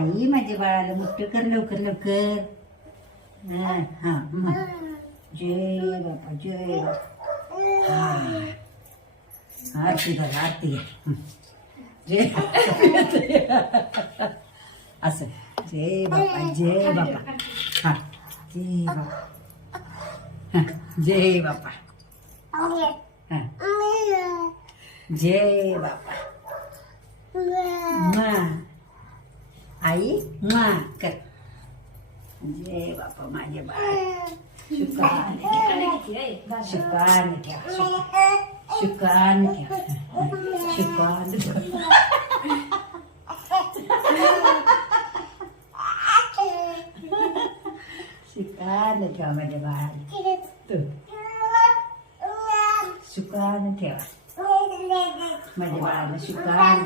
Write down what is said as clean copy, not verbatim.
आई माझ्या बाळाला मोठं कर लवकर लवकर. हा हा जय बापा जय बापा. हा आरती बघा आरती घ्या. जय असं जय बापा जय बापा. हा जय बापा. हा जय बापा. हा जय बापा. मा आई मा कर. जय बापा माझे बाळ. शुकान ठेवा शुकान ठेवा शुकान शुकान ठेवा माझ्या बाळाला. तू शुकान ठेवा माझ्या बाळाला शुकान.